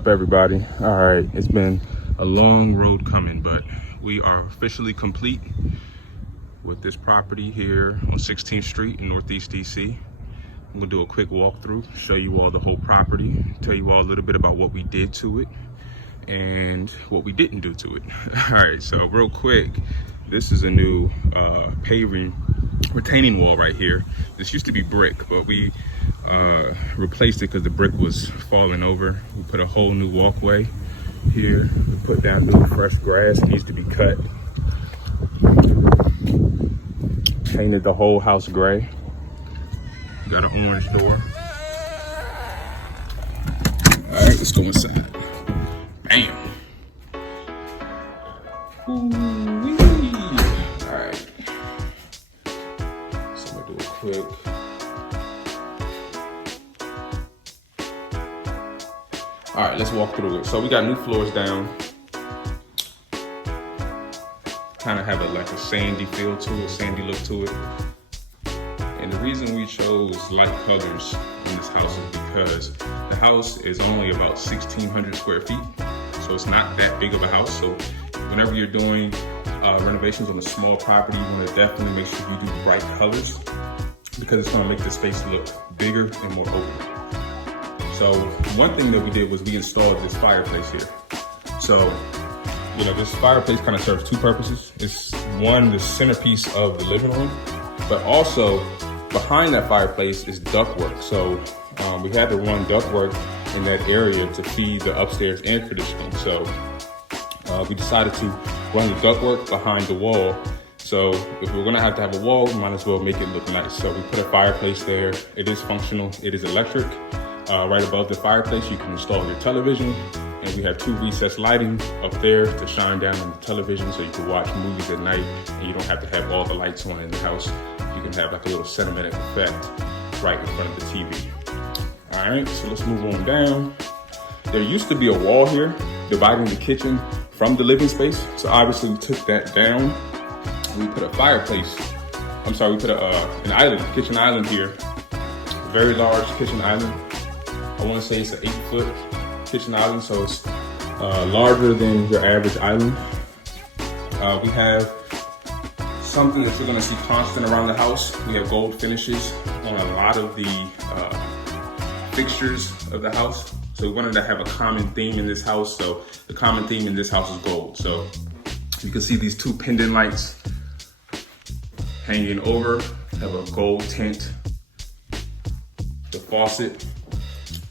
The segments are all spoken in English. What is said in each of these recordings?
up, everybody? All right, it's been a long road coming, but we are officially complete with this property here on 16th Street in Northeast DC. I'm gonna do a quick walkthrough, show you all the whole property, tell you all a little bit about what we did to it and what we didn't do to it. All right, so real quick, this is a new retaining wall right here. This used to be brick, but we replaced it because the brick was falling over. We put a whole new walkway here. We put down new fresh grass. It needs to be cut. Painted the whole house gray. Got an orange door. All right, let's go inside. Bam. Ooh-wee. All right. So I'm gonna do a quick. All right, let's walk through it. So we got new floors down. Kind of have like a sandy feel to it, sandy look to it. And the reason we chose light colors in this house is because the house is only about 1,600 square feet. So it's not that big of a house. So whenever you're doing renovations on a small property, you want to definitely make sure you do bright colors because it's going to make the space look bigger and more open. So one thing that we did was we installed this fireplace here. So, you know, this fireplace kind of serves two purposes. It's one, the centerpiece of the living room, but also behind that fireplace is ductwork. So we had to run ductwork in that area to feed the upstairs air conditioning. So we decided to run the ductwork behind the wall. So if we're gonna have to have a wall, we might as well make it look nice. So we put a fireplace there. It is functional, it is electric. Right above the fireplace, you can install your television. And we have two recessed lighting up there to shine down on the television so you can watch movies at night and you don't have to have all the lights on in the house. You can have like a little cinematic effect right in front of the TV. All right, so let's move on down. There used to be a wall here dividing the kitchen from the living space. So obviously we took that down. We put a fireplace. We put an island, kitchen island here. Very large kitchen island. I want to say it's an 8-foot kitchen island, so it's larger than your average island. We have something that you're going to see constant around the house. We have gold finishes on a lot of the fixtures of the house. So we wanted to have a common theme in this house. So the common theme in this house is gold. So you can see these two pendant lights hanging over, have a gold tint. The faucet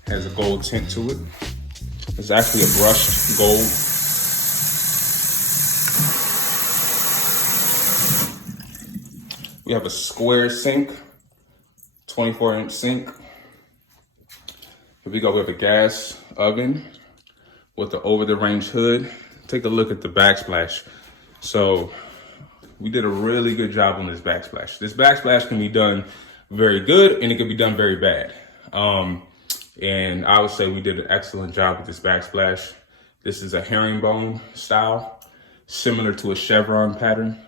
has a gold tint to it. It's actually a brushed gold. We have a square sink, 24-inch sink. Here we go, we have a gas oven with the over-the-range hood. Take a look at the backsplash. So we did a really good job on this backsplash. This backsplash can be done very good and it can be done very bad. And I would say we did an excellent job with this backsplash. This is a herringbone style, similar to a chevron pattern.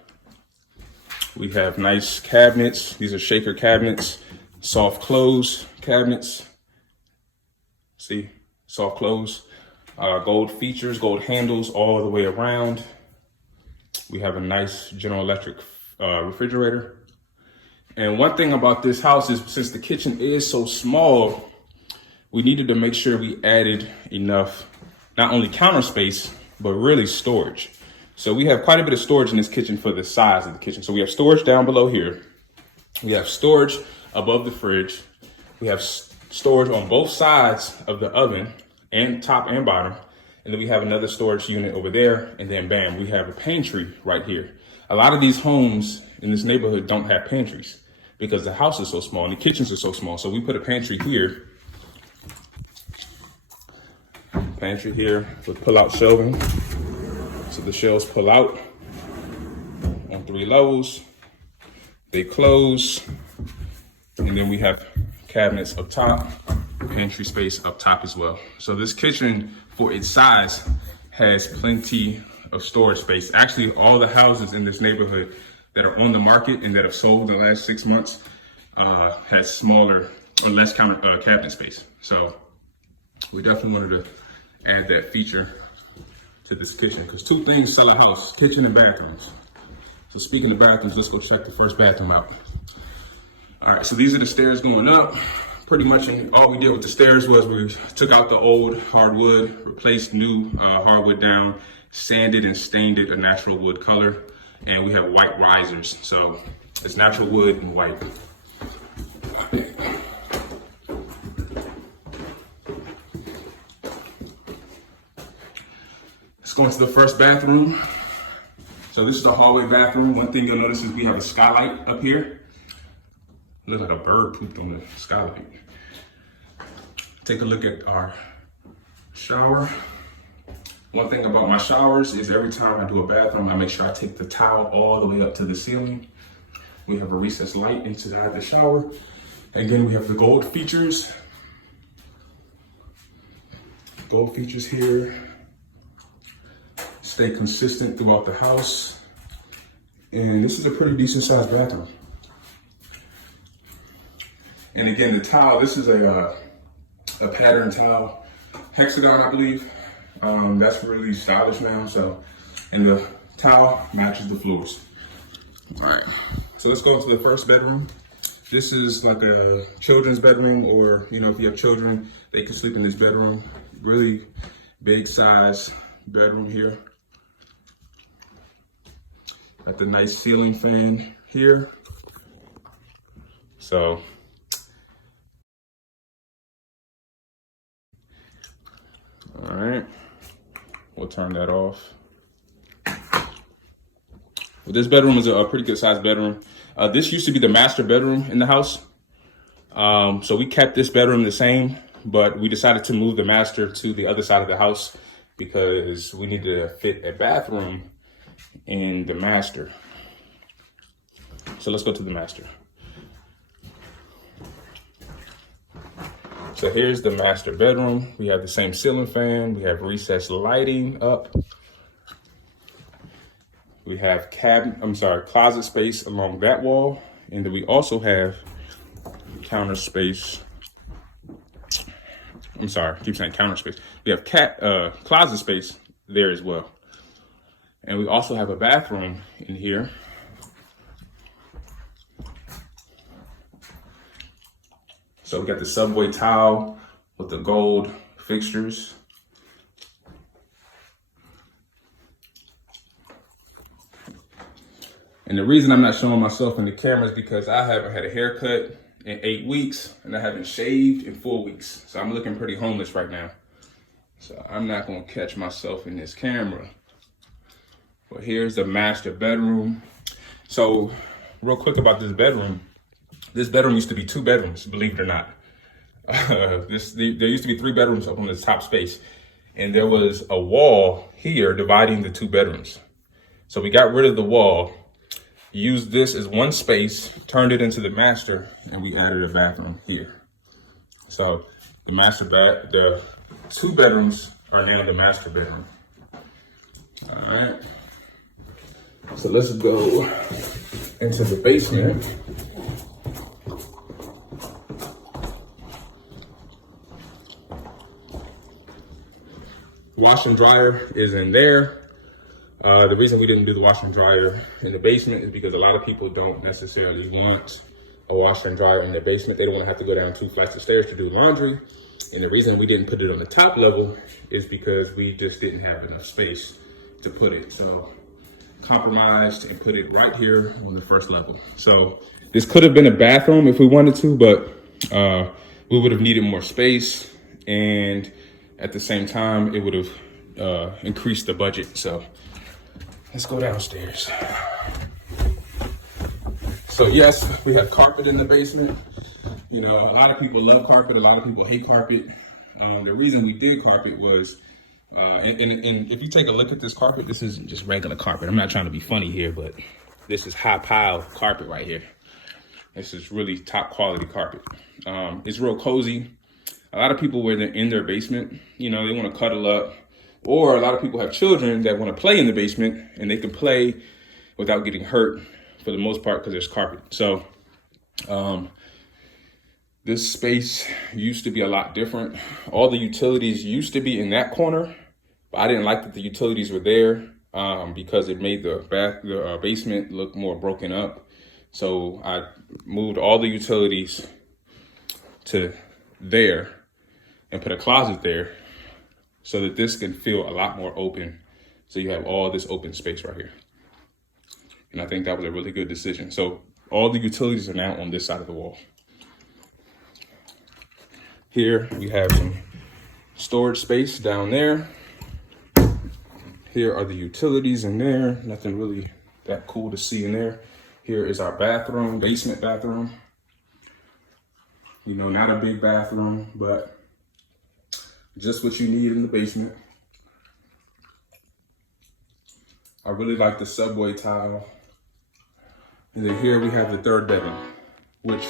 We have nice cabinets. These are shaker cabinets, soft close cabinets. See, soft close, gold features, gold handles all the way around. We have a nice General Electric refrigerator. And one thing about this house is since the kitchen is so small, we needed to make sure we added enough, not only counter space, but really storage. So we have quite a bit of storage in this kitchen for the size of the kitchen. So we have storage down below here. We have storage above the fridge. We have storage on both sides of the oven and top and bottom. And then we have another storage unit over there. And then bam, we have a pantry right here. A lot of these homes in this neighborhood don't have pantries because the house is so small and the kitchens are so small. So we put a pantry here. Pantry here with pull-out shelving. So the shelves pull out on 3 levels. They close. And then we have cabinets up top, pantry space up top as well. So this kitchen, for its size, has plenty of storage space. Actually, all the houses in this neighborhood that are on the market and that have sold in the last 6 months has smaller or less cabinet space. So we definitely wanted to add that feature to this kitchen, because two things sell a house: kitchen and bathrooms. So speaking of bathrooms, let's go check the first bathroom out. All right, so these are the stairs going up. Pretty much all we did with the stairs was we took out the old hardwood, replaced new hardwood down, sanded and stained it a natural wood color, and we have white risers. So it's natural wood and white. Let's go into the first bathroom. So this is the hallway bathroom. One thing you'll notice is we have a skylight up here. It looks like a bird pooped on the skylight. Take a look at our shower. One thing about my showers is every time I do a bathroom, I make sure I take the towel all the way up to the ceiling. We have a recessed light inside the shower. Again, we have the gold features. Gold features here. Stay consistent throughout the house. And this is a pretty decent sized bathroom. And again, the towel, this is a pattern towel, hexagon, I believe. That's really stylish now. So, and the towel matches the floors. All right, so let's go into the first bedroom. This is like a children's bedroom, or if you have children, they can sleep in this bedroom. Really big size bedroom here. Got the nice ceiling fan here. So, all right, we'll turn that off. Well, this bedroom is a pretty good sized bedroom. This used to be the master bedroom in the house. So we kept this bedroom the same, but we decided to move the master to the other side of the house because we needed to fit a bathroom in the master. So let's go to the master. So here's the master bedroom. We have the same ceiling fan. We have recessed lighting up. We have closet space along that wall. And then we also have counter space. I'm sorry, I keep saying counter space. We have closet space there as well. And we also have a bathroom in here. So we got the subway tile with the gold fixtures. And the reason I'm not showing myself in the camera is because I haven't had a haircut in 8 weeks and I haven't shaved in 4 weeks. So I'm looking pretty homeless right now. So I'm not gonna catch myself in this camera. But here's the master bedroom. So real quick about this bedroom. This bedroom used to be 2 bedrooms, believe it or not. There used to be 3 bedrooms up on this top space. And there was a wall here dividing the 2 bedrooms. So we got rid of the wall, used this as one space, turned it into the master, and we added a bathroom here. So the 2 bedrooms are now the master bedroom. All right. So let's go into the basement. Wash and dryer is in there. The reason we didn't do the wash and dryer in the basement is because a lot of people don't necessarily want a washer and dryer in their basement. They don't want to have to go down 2 flights of stairs to do laundry. And the reason we didn't put it on the top level is because we just didn't have enough space to put it. So compromised and put it right here on the first level. So this could have been a bathroom if we wanted to, but we would have needed more space, and at the same time, it would have increased the budget. So let's go downstairs. So yes, we have carpet in the basement. A lot of people love carpet. A lot of people hate carpet. The reason we did carpet was, and if you take a look at this carpet, this isn't just regular carpet. I'm not trying to be funny here, but this is high pile carpet right here. This is really top quality carpet. It's real cozy. A lot of people, when they're in their basement, they want to cuddle up. Or a lot of people have children that want to play in the basement, and they can play without getting hurt for the most part because there's carpet. So This space used to be a lot different. All the utilities used to be in that corner, but I didn't like that the utilities were there because it made the basement look more broken up. So I moved all the utilities to there and put a closet there so that this can feel a lot more open. So you have all this open space right here. And I think that was a really good decision. So all the utilities are now on this side of the wall. Here we have some storage space down there. Here are the utilities in there. Nothing really that cool to see in there. Here is our bathroom, basement bathroom. You know, not a big bathroom, but just what you need in the basement. I really like the subway tile. And then here we have the third bedroom, which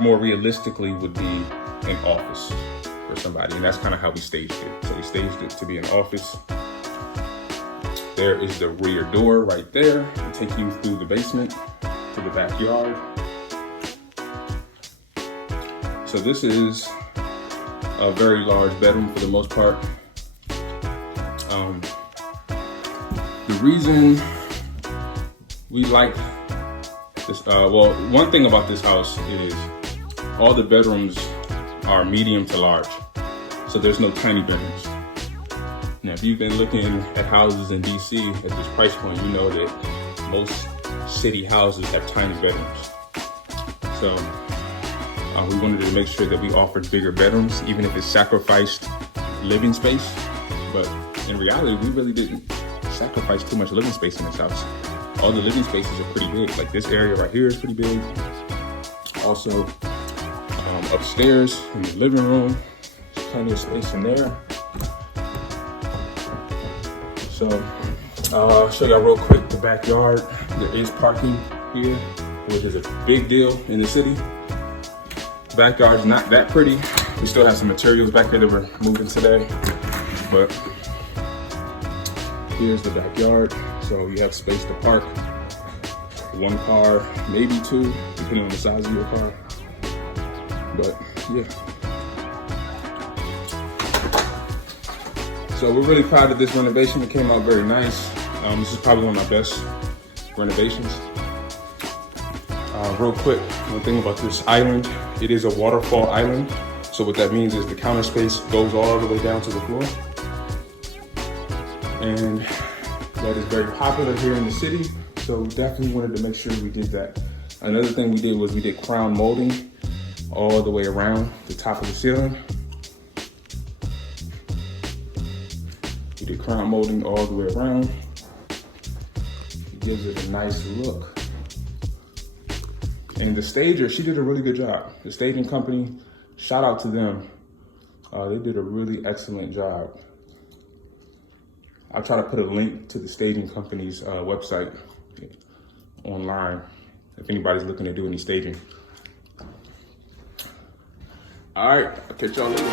more realistically would be an office for somebody. And that's kind of how we staged it. So we staged it to be an office. There is the rear door right there to take you through the basement to the backyard. So this is a very large bedroom for the most part. The reason we like this, well, one thing about this house is all the bedrooms are medium to large. So there's no tiny bedrooms. Now, if you've been looking at houses in DC at this price point, you know that most city houses have tiny bedrooms. So we wanted to make sure that we offered bigger bedrooms, even if it sacrificed living space. But in reality, we really didn't sacrifice too much living space in this house. All the living spaces are pretty big. Like this area right here is pretty big. Also, upstairs in the living room, there's plenty of space in there. So I'll show y'all real quick the backyard. There is parking here, which is a big deal in the city. The backyard's not that pretty. We still have some materials back here that we're moving today, but here's the backyard. So you have space to park one car, maybe two, depending on the size of your car. But yeah. So we're really proud of this renovation. It came out very nice. This is probably one of my best renovations. Real quick, one thing about this island, it is a waterfall island. So what that means is the counter space goes all the way down to the floor. And that is very popular here in the city. So we definitely wanted to make sure we did that. Another thing we did was we did crown molding all the way around the top of the ceiling. We did crown molding all the way around. It gives it a nice look. And the stager, she did a really good job. The staging company, shout out to them. They did a really excellent job. I'll try to put a link to the staging company's website online if anybody's looking to do any staging. All right, I'll catch y'all later.